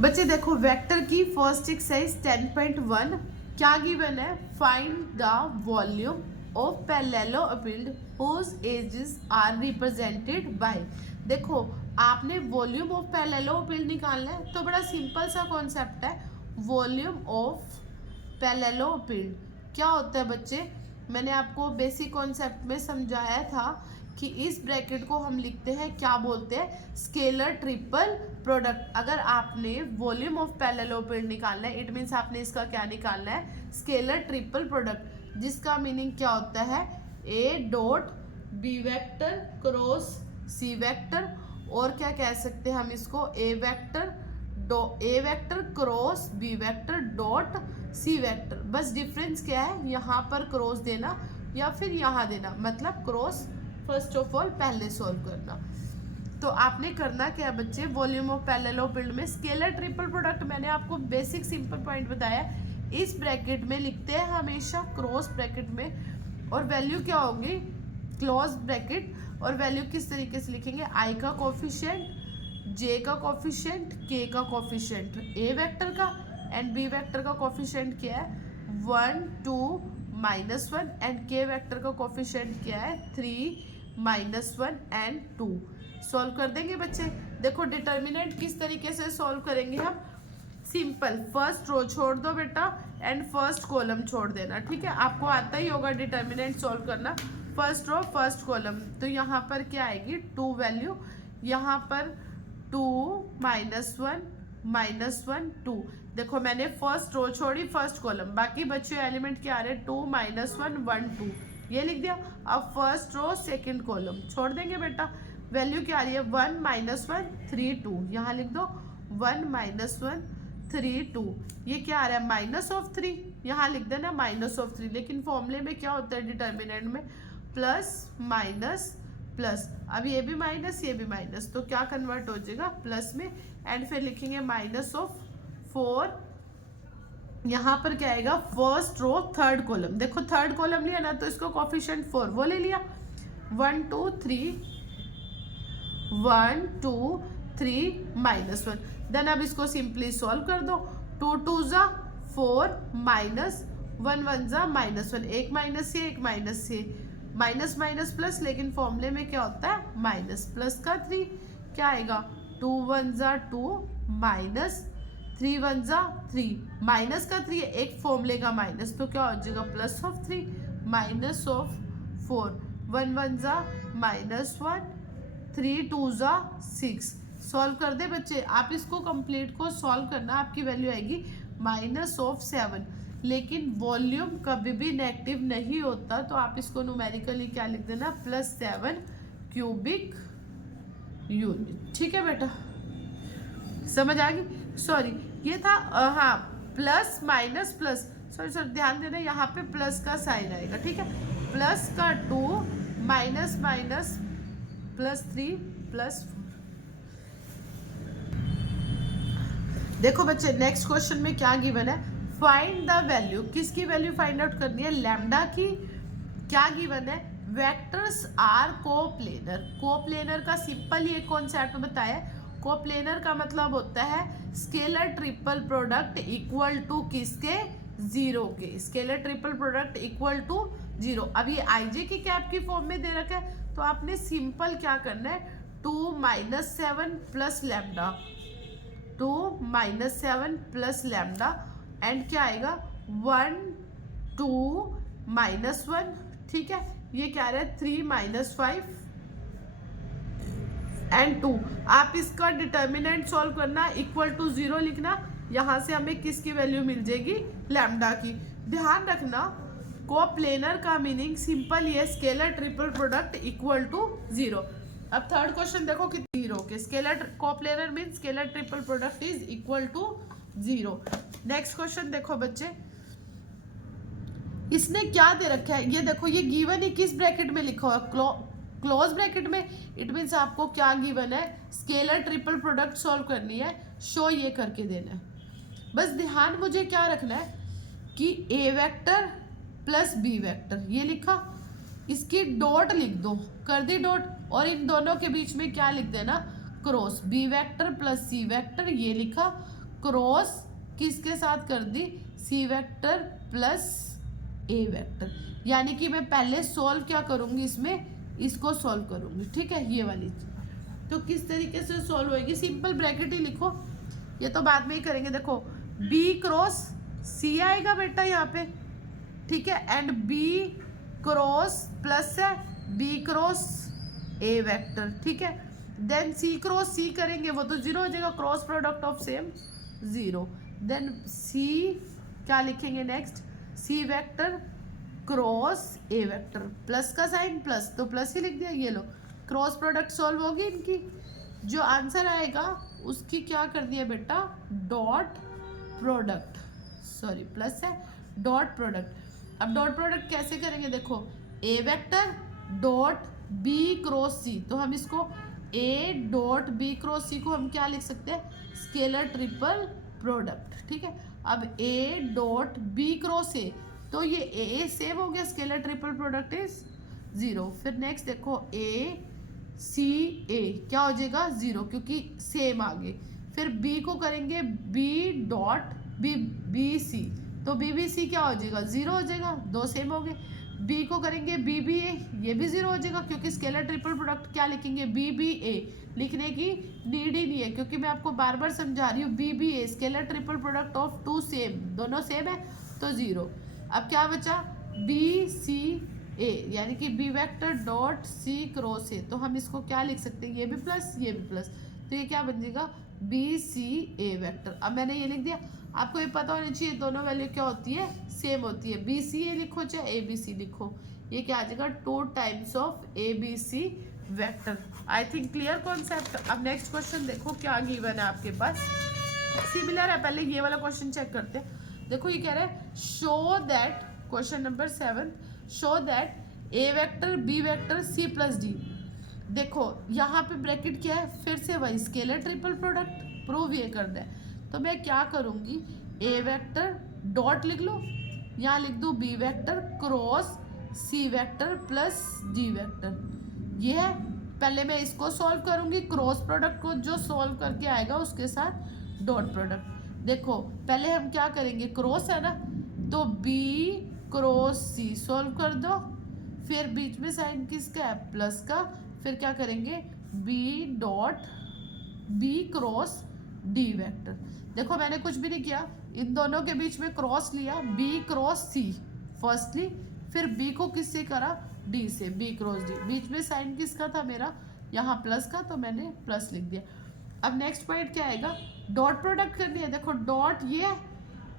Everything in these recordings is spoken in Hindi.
बच्चे देखो वेक्टर की फर्स्ट एक्सरसाइज 10.1 क्या गिवन है, find the volume of parallelepiped whose edges are represented by. देखो आपने वॉल्यूम ऑफ पैरेललोपिड निकालना है तो बड़ा सिंपल सा कॉन्सेप्ट है। वॉल्यूम ऑफ पैरेललोपिड क्या होता है बच्चे, मैंने आपको बेसिक कॉन्सेप्ट में समझाया था कि इस ब्रैकेट को हम लिखते हैं, क्या बोलते हैं, स्केलर ट्रिपल प्रोडक्ट। अगर आपने वॉल्यूम ऑफ पैरेललोपिड निकालना है इट मीन्स आपने इसका क्या निकालना है, स्केलर ट्रिपल प्रोडक्ट, जिसका मीनिंग क्या होता है, A dot B vector cross C vector, और क्या कह सकते हैं हम इसको, A vector cross B vector dot C vector. बस डिफरेंस क्या है, यहाँ पर क्रॉस देना या फिर यहाँ देना, मतलब क्रॉस फर्स्ट ऑफ ऑल पहले सॉल्व करना। तो आपने करना क्या बच्चे, वॉल्यूम ऑफ पैरेललोपिड में स्केलर ट्रिपल प्रोडक्ट मैंने आपको बेसिक सिंपल पॉइंट बताया, इस ब्रैकेट में लिखते हैं हमेशा क्रॉस ब्रैकेट में, और वैल्यू क्या होगी, क्लोज ब्रैकेट, और वैल्यू किस तरीके से लिखेंगे, आई का कोफिशिएंट, जे का कोफिशिएंट, के का कोफिशिएंट, ए वेक्टर का एंड बी वेक्टर का कोफिशिएंट क्या है 1 2 -1 एंड के वेक्टर का कोफिशिएंट क्या है 3 -1 एंड 2। सॉल्व कर देंगे बच्चे। देखो डिटर्मिनेंट किस तरीके से सॉल्व करेंगे हम, सिंपल, फर्स्ट रो छोड़ दो बेटा एंड फर्स्ट कॉलम छोड़ देना, ठीक है, आपको आता ही होगा डिटर्मिनेंट सॉल्व करना, फर्स्ट रो फर्स्ट कॉलम। तो यहाँ पर क्या आएगी 2 वैल्यू, यहाँ पर 2 -1 2। देखो मैंने फर्स्ट रो छोड़ी फर्स्ट कॉलम, बाकी बच्चे एलिमेंट क्या आ रहे हैं 2 -1 1 2, ये लिख दिया। अब फर्स्ट रो सेकंड कॉलम छोड़ देंगे बेटा, वैल्यू क्या आ रही है 1 -1 3 2, यहाँ लिख दो 1 -1 3 2, ये क्या आ रहा है माइनस ऑफ 3, यहाँ लिख देना माइनस ऑफ 3, लेकिन फॉर्मूले में क्या होता है डिटर्मिनेंट में, प्लस माइनस प्लस, अब ये भी माइनस ये भी माइनस, तो क्या कन्वर्ट हो जाएगा प्लस में, एंड फिर लिखेंगे माइनस ऑफ 4, यहाँ पर क्या आएगा फर्स्ट रो थर्ड कॉलम, देखो थर्ड कॉलम लिया ना तो इसको कोफिशिएंट 4 वो ले लिया, 1 2 3 1 2 3 -1, देन अब इसको सिंपली सॉल्व कर दो, 2 2 ज़ा 4 -1 1 ज़ा -1, एक माइनस से एक माइनस से, माइनस माइनस प्लस, लेकिन फॉर्मूले में क्या होता है माइनस प्लस का 3, क्या आएगा 2 1 ज़ा 2 माइनस 3 1 ज़ा 3, माइनस का 3 एक फॉर्मूले का माइनस, तो क्या हो जाएगा प्लस ऑफ 3 माइनस ऑफ 4, 1 1 ज़ा -1 3 2 ज़ा 6। सॉल्व कर दे बच्चे, आप इसको कंप्लीट को सॉल्व करना, आपकी वैल्यू आएगी -7। लेकिन वॉल्यूम कभी भी नेगेटिव नहीं होता, तो आप इसको न्यूमेरिकली क्या लिख देना +7 क्यूबिक यूनिट, ठीक है बेटा, समझ आ गई। सॉरी ये था हाँ प्लस माइनस प्लस, सॉरी ध्यान देना यहाँ पे प्लस का साइन आएगा, ठीक है, प्लस का 2 माइनस माइनस +3 +4। देखो बच्चे नेक्स्ट क्वेश्चन में क्या गिवन है, फाइंड द वैल्यू, किसकी वैल्यू फाइंड आउट करनी है, लैम्डा की। क्या गिवन है, वेक्टर्स आर कोप्लेनर, कोप्लेनर का सिंपल ये कॉन्सेप्ट बताया, कोप्लेनर का मतलब होता है scalar triple product equal to किसके, 0 के, scalar triple product equal to 0। अब ये आईजे की कैप की फॉर्म में दे रखा है, तो आपने सिंपल क्या करना है 2 -7 plus lambda, 2 -7 plus lambda, and क्या आएगा 1 2 -1, ठीक है, ये क्या रहा है 3 -5 एंड 2। आप इसका डिटर्मिनेंट सॉल्व करना, इक्वल टू 0 लिखना, यहाँ से हमें किसकी वैल्यू मिल जाएगी लैम्डा की। ध्यान रखना कोप्लेनर का मीनिंग सिंपल ये scalar triple product equal to 0। अब थर्ड क्वेश्चन देखो कि 0 के scalar coplanar mean scalar triple product is equal to 0। Next question देखो बच्चे, इसने क्या दे रखा है, ये देखो ये गिवन ही किस ब्रैकेट में लिखा हुआ, क्लोज ब्रैकेट में, इट मीन्स आपको क्या गिवन है, स्केलर ट्रिपल प्रोडक्ट सॉल्व करनी है, शो ये करके देना है। बस ध्यान मुझे क्या रखना है कि ए वेक्टर प्लस बी वेक्टर ये लिखा, इसकी डॉट लिख दो, कर दी डॉट, और इन दोनों के बीच में क्या लिख देना cross, B vector plus C vector ये लिखा क्रॉस किसके साथ कर दी, सी वेक्टर प्लस ए वेक्टर, यानी कि मैं पहले सॉल्व क्या करूंगी इसमें, इसको सॉल्व करूंगी, ठीक है, ये वाली चीज। तो किस तरीके से सॉल्व होएगी, सिंपल ब्रैकेट ही लिखो, ये तो बाद में ही करेंगे। देखो बी क्रॉस सी आएगा बेटा यहाँ पे, ठीक है, एंड बी क्रॉस प्लस है बी क्रॉस ए वेक्टर, ठीक है, देन सी क्रॉस सी करेंगे वो तो जीरो हो जाएगा, cross product of same zero, then C क्या लिखेंगे next, C vector cross A vector, plus का साइन प्लस तो प्लस ही लिख दिया, ये लो क्रॉस प्रोडक्ट सॉल्व होगी इनकी, जो आंसर आएगा उसकी क्या कर दिया बेटा, डॉट प्रोडक्ट, सॉरी प्लस है डॉट प्रोडक्ट। अब डॉट प्रोडक्ट कैसे करेंगे, देखो ए वेक्टर डॉट बी क्रॉस सी, तो हम इसको ए डॉट बी क्रॉस सी को हम क्या लिख सकते हैं, स्केलर ट्रिपल प्रोडक्ट, ठीक है। अब A dot B cross A, तो ये ए सेव हो गया, scalar triple product is zero. फिर नेक्स्ट देखो ए सी ए क्या हो जाएगा, जीरो, क्योंकि सेम आ गए। फिर बी को करेंगे B dot B B C, तो बी बी सी क्या हो जाएगा, जीरो हो जाएगा, दो सेम हो गए। बी को करेंगे बी बी ए, ये भी जीरो हो जाएगा, क्योंकि स्केलर ट्रिपल प्रोडक्ट क्या लिखेंगे, बी बी ए, लिखने की नीड ही नहीं है, क्योंकि मैं आपको बार बार समझा रही हूँ, B B A scalar triple product of two same, दोनों सेम है तो जीरो। अब क्या बचा, बी सी ए, यानी कि B vector dot C cross A, तो हम इसको क्या लिख सकते हैं, ये भी प्लस ये भी प्लस, तो ये क्या बन जाएगा, बी सी ए वेक्टर। अब मैंने ये लिख दिया, आपको ये पता होना चाहिए दोनों वैल्यू क्या होती है, सेम होती है, बी सी ए लिखो चाहे ए बी सी लिखो, ये क्या आ जाएगा, two times of A B C vector. I think clear concept. अब नेक्स्ट क्वेश्चन देखो क्या गिवन है आपके पास, सिमिलर है, पहले ये वाला क्वेश्चन चेक करते हैं। देखो ये कह रहा है show that, question number 7, show that A vector B vector C plus D. देखो यहाँ पे ब्रैकेट क्या है, फिर से वही स्केलर ट्रिपल प्रोडक्ट प्रूव ये करना है, तो मैं क्या करूँगी, ए वेक्टर डॉट लिख लो, यहाँ लिख दूँ B vector cross C vector plus D vector, ये है। पहले मैं इसको सॉल्व करूँगी, क्रॉस प्रोडक्ट को जो सॉल्व करके आएगा उसके साथ डॉट प्रोडक्ट। देखो पहले हम क्या करेंगे, क्रॉस है ना, तो बी क्रॉस सी सॉल्व कर दो, फिर बीच में साइन किसका है, प्लस का, फिर क्या करेंगे B dot B cross D vector. देखो मैंने कुछ भी नहीं किया, इन दोनों के बीच में क्रॉस लिया, बी क्रॉस सी फर्स्टली, फिर बी को किससे करा, डी से, बी क्रॉस डी, बीच में साइन किसका था मेरा, यहाँ प्लस का, तो मैंने प्लस लिख दिया। अब नेक्स्ट पॉइंट क्या आएगा, डॉट प्रोडक्ट करनी है। देखो डॉट ये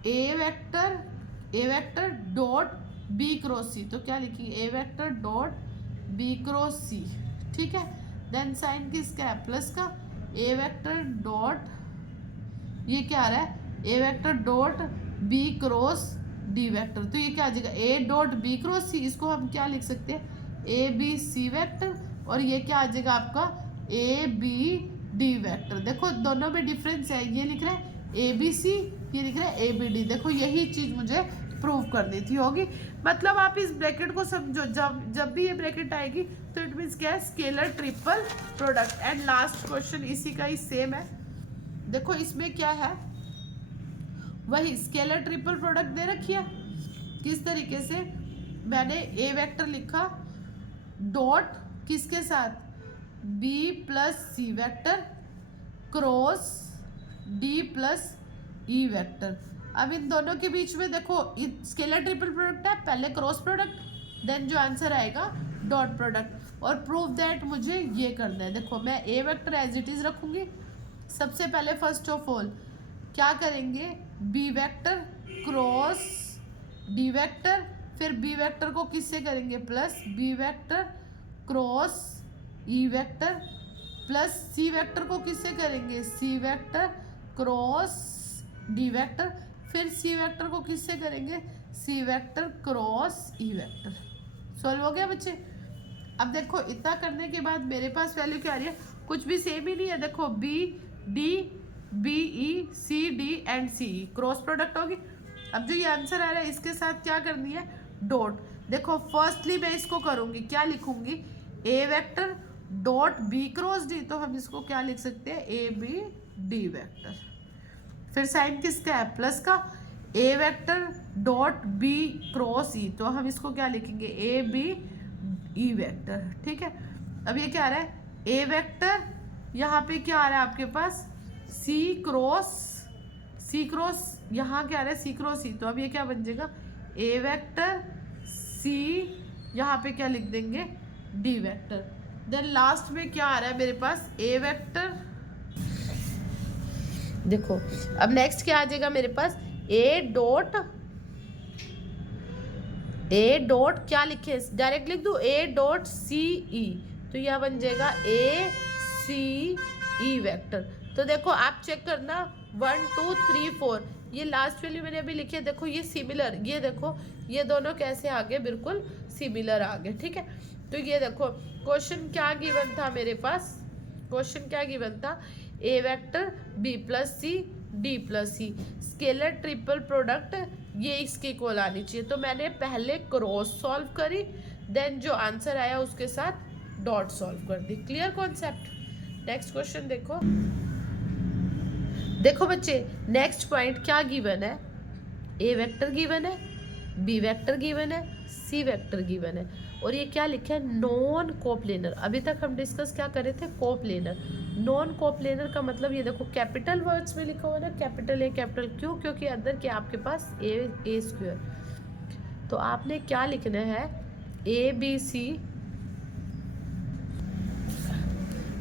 ए वेक्टर डॉट बी क्रॉस सी, तो क्या लिखेंगे, ए वेक्टर डॉट बी क्रॉस सी, ठीक है, देन साइन किसका है, प्लस का, ए वेक्टर डॉट, ये क्या आ रहा है, A vector dot B cross D vector, तो ये क्या आ जाएगा, A dot B cross C, इसको हम क्या लिख सकते हैं, ए बी सी वेक्टर, और ये क्या आ जाएगा आपका, ए बी डी वेक्टर। देखो दोनों में डिफरेंस है, ये लिख रहा है ए बी सी, ये लिख रहा है ए बी डी। देखो यही चीज मुझे प्रूव करनी थी, होगी, मतलब आप इस ब्रैकेट को समझो, जब भी ये ब्रैकेट आएगी तो इट मीन्स क्या है, scalar triple product. And last question इसी का ही सेम है, देखो इसमें क्या है, वही स्केलर ट्रिपल प्रोडक्ट दे रखी है, किस तरीके से, मैंने ए वेक्टर लिखा डॉट किसके साथ, B plus C vector cross D plus E vector. अब इन दोनों के बीच में देखो स्केलर ट्रिपल प्रोडक्ट है, पहले क्रॉस प्रोडक्ट, देन जो आंसर आएगा डॉट प्रोडक्ट, और प्रूव दैट मुझे ये करना है। देखो मैं A vector as it is रखूंगी, सबसे पहले फर्स्ट ऑफ ऑल क्या करेंगे, B vector cross D vector, फिर बी वेक्टर को किससे करेंगे, plus B vector cross E vector, plus C vector को किससे करेंगे, C vector cross D vector, फिर सी वेक्टर को किससे करेंगे, C vector cross E vector. Solve हो गया बच्चे। अब देखो इतना करने के बाद मेरे पास वैल्यू क्या आ रही है, कुछ भी सेम ही नहीं है। देखो B D B E C D and C E cross product होगी। अब जो ये आंसर आ रहा है इसके साथ क्या करनी है, डॉट। देखो फर्स्टली मैं इसको करूंगी, क्या लिखूंगी, A vector dot B cross D, तो हम इसको क्या लिख सकते हैं, ए बी डी वेक्टर। फिर साइन किसका है, प्लस का, A vector dot B cross E, तो हम इसको क्या लिखेंगे, ए बी ई वेक्टर, ठीक है। अब ये क्या आ रहा है, ए वेक्टर, यहाँ पे क्या आ रहा है आपके पास, सी क्रॉस, यहाँ क्या आ रहा है, सी क्रॉस सी, तो अब ये क्या बन जाएगा, ए वेक्टर सी, यहाँ पे क्या लिख देंगे, डी वेक्टर। देन लास्ट में क्या आ रहा है मेरे पास, ए वेक्टर, देखो अब नेक्स्ट क्या आ जाएगा मेरे पास, ए डॉट क्या लिखे, डायरेक्ट लिख दूं, ए डॉट सी ई, तो यह बन जाएगा ए सी ई वेक्टर। तो देखो आप चेक करना, 1 2 3 4, ये लास्ट वैल्यू मैंने अभी लिखी है, देखो ये सिमिलर, ये देखो ये दोनों कैसे आ गए, बिल्कुल सिमिलर आ गए, ठीक है। तो ये देखो क्वेश्चन क्या गिवन था मेरे पास, क्वेश्चन क्या गिवन था, A vector B plus C D plus C, scalar triple product ये इसके इक्वल आनी चाहिए। तो मैंने पहले क्रॉस सॉल्व करी, देन जो आंसर आया उसके साथ डॉट सॉल्व कर दी। Clear concept. नेक्स्ट क्वेश्चन देखो, देखो बच्चे नेक्स्ट पॉइंट क्या गिवन है, ए वेक्टर गिवन है, बी वेक्टर गिवन है, सी वेक्टर गिवन है, और ये क्या लिखा है, नॉन कोप्लेनर। अभी तक हम डिस्कस क्या कर रहे थे, कोप्लेनर। नॉन कोप्लेनर का मतलब ये देखो कैपिटल वर्ड्स में लिखा हुआ है ना, कैपिटल ए कैपिटल क्यू, क्योंकि अंदर के आपके पास ए स्क्वायर, तो आपने क्या लिखना है, ए बी सी।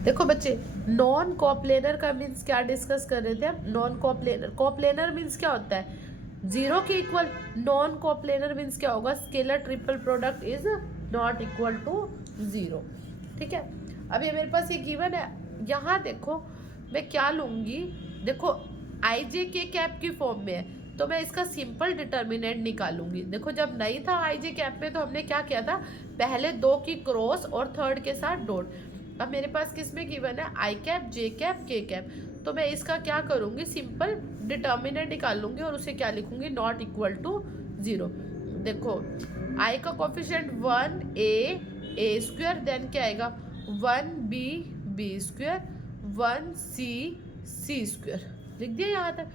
देखो बच्चे नॉन कोप्लेनर का मीन्स क्या डिस्कस कर रहे थे हम, नॉन कोप्लेनर, कोप्लेनर मीन्स क्या होता है, जीरो के इक्वल, नॉन कोप्लेनर मीन्स क्या होगा, scalar triple product is not equal to zero, ठीक है। अब ये मेरे पास ये गिवन है, यहाँ देखो मैं क्या लूंगी, देखो आई जे के कैप की फॉर्म में है, तो मैं इसका सिंपल डिटर्मिनेंट निकालूंगी। देखो जब नहीं था आई जे कैप में तो हमने क्या किया था, पहले दो की क्रॉस और थर्ड के साथ डॉट। अब मेरे पास किस में गिवन है, आई कैप जे कैप के कैप, तो मैं इसका क्या करूंगी, सिंपल डिटर्मिनेंट निकाल लूंगी और उसे क्या लिखूंगी, नॉट इक्वल टू जीरो। देखो आई का कोफिशिएंट 1 ए स्क्वायर, देन क्या आएगा 1 बी स्क्वायर, 1 सी स्क्वायर, लिख दिया यहाँ तक।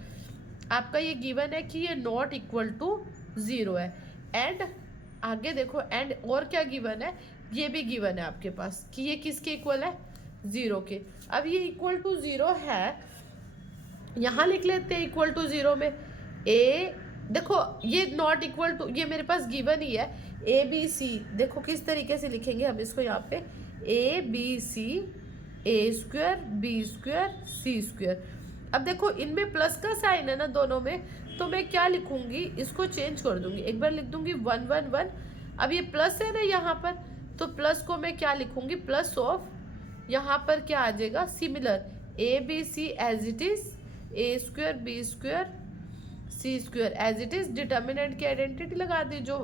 आपका ये गिवन है कि ये नॉट इक्वल टू जीरो है। एंड आगे देखो, एंड और क्या गिवन है, ये भी गिवन है आपके पास कि ये किसके इक्वल है, जीरो के। अब ये इक्वल टू जीरो है, यहाँ लिख लेते हैं इक्वल टू जीरो में ए, देखो ये नॉट इक्वल टू, ये मेरे पास गिवन ही है, ए बी सी। देखो किस तरीके से लिखेंगे हम इसको, यहाँ पे A B C, A square B square C square. अब देखो इनमें प्लस का साइन है ना दोनों में, तो मैं क्या लिखूंगी, इसको चेंज कर दूंगी, एक बार लिख दूंगी 1 1 1। अब ये प्लस है ना यहाँ पर, तो प्लस को मैं क्या लिखूंगी, प्लस ऑफ, यहाँ पर क्या आ जाएगा, similar, A B C as it is, A square B square C square as it is. Determinant की आइडेंटिटी लगा दी जो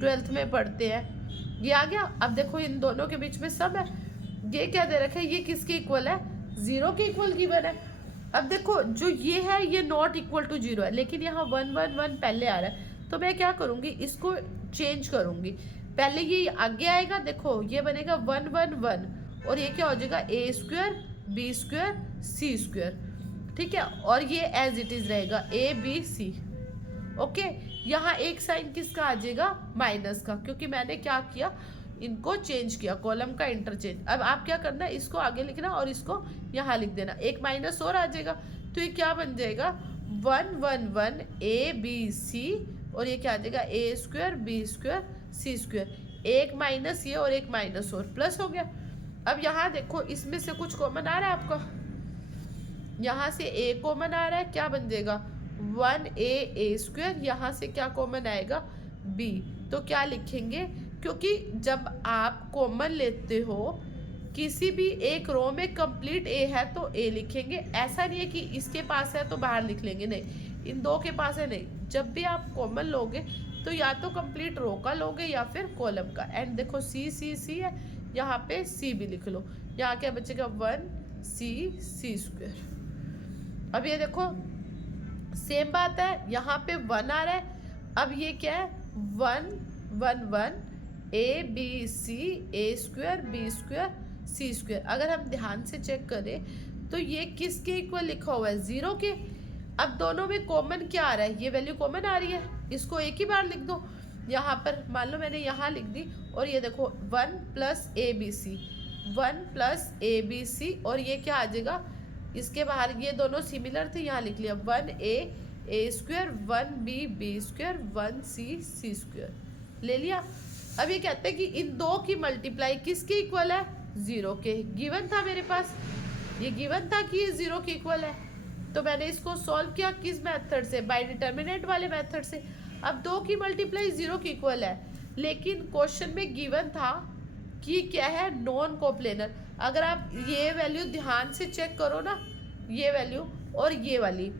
12th में पढ़ते हैं, ये आ गया। अब देखो इन दोनों के बीच में सब है, ये क्या दे रखा है, ये किसके इक्वल है, जीरो के इक्वल गिवन है। अब देखो जो ये है ये नॉट इक्वल टू जीरो है, लेकिन यहाँ 1 1 1 पहले आ रहा है, तो मैं क्या करूँगी, इसको चेंज करूँगी, पहले ये आगे आएगा, देखो ये बनेगा 1 1 1, और ये क्या हो जाएगा, ए square B square C square, ठीक है। और ये एज इट इज रहेगा ए बी सी, ओके। यहाँ एक साइन किसका आ जाएगा, माइनस का, क्योंकि मैंने क्या किया, इनको चेंज किया, कॉलम का इंटरचेंज। अब आप क्या करना, इसको आगे लिखना और इसको यहाँ लिख देना, एक माइनस और आ जाएगा, तो ये क्या बन जाएगा 1 1 1 ए बी सी, और ये क्या आ जाएगा ए square B square C square, एक माइनस ये और एक माइनस और प्लस हो गया। अब यहाँ देखो इसमें से कुछ कॉमन आ रहा है आपका, यहाँ से ए कॉमन आ रहा है, क्या बन जाएगा 1 ए स्क्वायर, यहाँ से क्या कॉमन आएगा बी, तो क्या लिखेंगे, क्योंकि जब आप कॉमन लेते हो किसी भी एक रो में कंप्लीट ए है तो ए लिखेंगे, ऐसा नहीं है कि इसके पास है तो बाहर लिख लेंगे, नहीं, इन दो के पास है नहीं, जब भी आप कॉमन लोगे तो या तो कंप्लीट रो का लोगे या फिर कॉलम का। एंड देखो सी सी सी है, यहाँ पे सी भी लिख लो, यहाँ क्या बचेगा 1 सी स्क्वायर। अब ये देखो सेम बात है, यहाँ पे 1 आ रहा है, अब ये क्या है 1 1 1 A B C, A square B square C square. अगर हम ध्यान से चेक करें तो ये किसके इक्वल लिखा हुआ है, जीरो के, अब दोनों में कॉमन क्या आ रहा है, ये वैल्यू कॉमन आ रही है, इसको एक ही बार लिख दो। यहाँ पर मान लो मैंने यहाँ लिख दी, और ये देखो 1 plus A B C, 1 plus A B C, और ये क्या आ जाएगा, इसके बाहर ये दोनों सिमिलर थे, यहाँ लिख लिया 1 ए स्क्वायर, 1 बी स्क्वायर, 1 सी स्क्वायर, ले लिया। अब ये कहते हैं कि इन दो की मल्टीप्लाई किसके इक्वल है, 0 के। गिवन था मेरे पास, ये गिवन था कि ये 0 के इक्वल है, तो मैंने इसको सॉल्व किया किस मेथड से, बाय डिटर्मिनेंट वाले मेथड से। अब 2 की मल्टीप्लाई 0 के इक्वल है, लेकिन क्वेश्चन में गिवन था कि क्या है, नॉन कोप्लेनर। अगर आप ये वैल्यू ध्यान से चेक करो ना, ये वैल्यू और ये वाली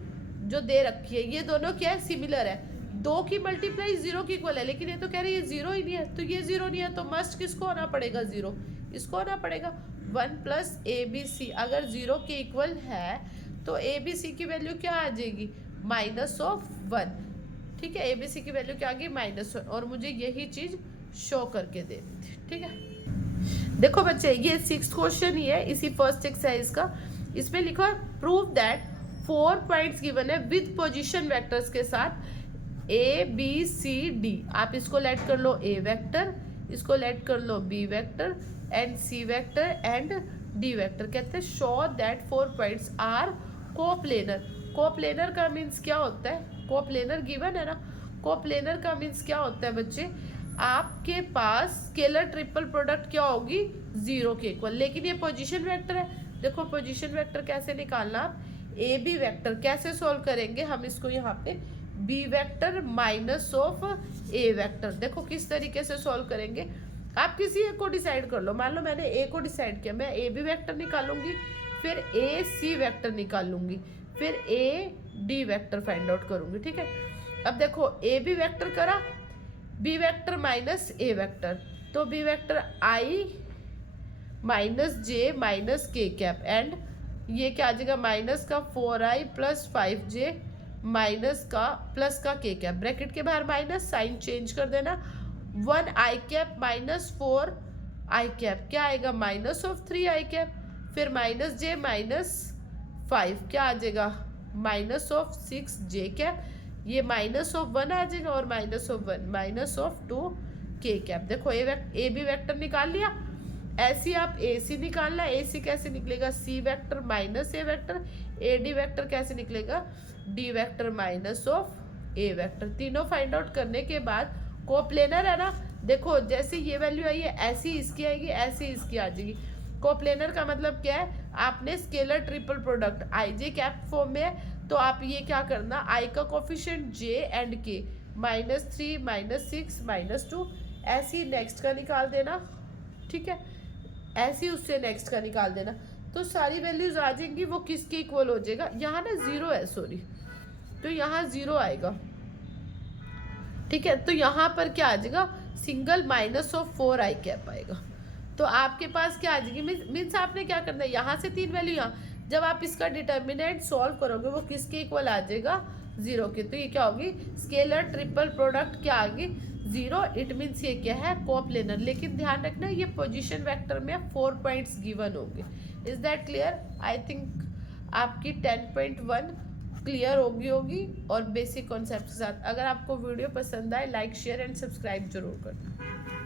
जो दे रखी है, ये दोनों क्या है, सिमिलर है। 2 की मल्टीप्लाई 0 की इक्वल है, लेकिन ये तो कह रही है 0 ही नहीं है, तो ये 0 नहीं है, तो मस्ट किसको होना पड़ेगा, 0, इसको होना पड़ेगा। 1 प्लस ए बी सी अगर 0 के इक्वल है, तो ए बी सी की वैल्यू क्या आ जाएगी, -1। ठीक है, ए बी सी की वैल्यू क्या आ गई, -1, और मुझे यही चीज शो करके दे दी। ठीक है, देखो बच्चे, ये 6th क्वेश्चन ही है इसी फर्स्ट एक्सरसाइज का। इसमें लिखो है प्रूव दैट 4 पॉइंट्स गिवन है विद पोजीशन वेक्टर्स के साथ ए बी सी डी। आप इसको लेट कर लो ए वेक्टर, इसको लेट कर लो B vector and C vector and D vector. कहते हैं show that 4 points are coplanar. Coplanar का मीन्स क्या होता है, कोप्लेनर गिवन है ना, कोप्लेनर का मीन्स क्या होता है बच्चे, आपके पास स्केलर ट्रिपल प्रोडक्ट क्या होगी, 0 के इक्वल। लेकिन ये पोजीशन वेक्टर है, देखो पोजीशन वेक्टर कैसे निकालना, आप ए बी वेक्टर कैसे सॉल्व करेंगे, हम इसको यहाँ पे B vector minus of A vector, देखो किस तरीके से सॉल्व करेंगे। आप किसी एक को डिसाइड कर लो, मान लो मैंने ए को डिसाइड किया, मैं ए बी वेक्टर निकालूंगी, फिर ए सी वेक्टर निकालूंगी, फिर ए डी वेक्टर फाइंड आउट करूंगी। ठीक है, अब देखो ए बी वेक्टर करा, B vector minus A vector, तो बी वेक्टर आई माइनस जे माइनस के कैप, एंड ये क्या आ जाएगा, माइनस का 4i प्लस 5j माइनस का प्लस का के कैप, ब्रैकेट के बाहर माइनस, साइन चेंज कर देना, 1i cap minus 4i cap क्या आएगा, माइनस ऑफ 3i कैप, फिर माइनस j माइनस 5 क्या आ जाएगा, माइनस ऑफ 6j कैप, ये माइनस ऑफ 1 आ जाएगा, और माइनस ऑफ 1 माइनस ऑफ 2 के कैप। देखो ए बी वेक्टर निकाल लिया। ऐसे आप ए सी निकालना, ए सी कैसे निकलेगा, C vector minus A vector, A D vector कैसे निकलेगा, D vector minus of A vector. तीनों फाइंड आउट करने के बाद कोप्लेनर है ना, देखो जैसे ये वैल्यू आई है ऐसी इसकी आएगी, ऐसी इसकी आ जाएगी। कोप्लेनर का मतलब क्या है, आपने scalar triple product I J cap form में है, तो आप ये क्या करना, आई का कोफिशिएंट जे एंड के -3 -6 -2 ऐसे ही नेक्स्ट का निकाल देना। ठीक है, ऐसे ही उससे नेक्स्ट का निकाल देना, तो सारी वैल्यूज आ जाएंगी। वो किसके इक्वल हो जाएगा, यहाँ ना 0 है, सॉरी, तो यहाँ 0 आएगा। ठीक है, तो यहाँ पर क्या आ जाएगा, single minus of 4i cap आएगा। तो आपके पास क्या आ जाएगी, मीन्स आपने क्या करना है, यहाँ से 3 वैल्यू, यहाँ जब आप इसका डिटर्मिनेंट सॉल्व करोगे वो किसके इक्वल आ जाएगा, 0 के। तो ये क्या होगी, स्केलर ट्रिपल प्रोडक्ट क्या आ गई, 0। इट मीन्स ये क्या है, कोप्लेनर। लेकिन ध्यान रखना ये पोजीशन वेक्टर में 4 पॉइंट्स गिवन होंगे। Is that clear? I think आपकी 10.1 क्लियर होगी और बेसिक कॉन्सेप्ट के साथ। अगर आपको वीडियो पसंद आए, लाइक शेयर एंड सब्सक्राइब जरूर करना।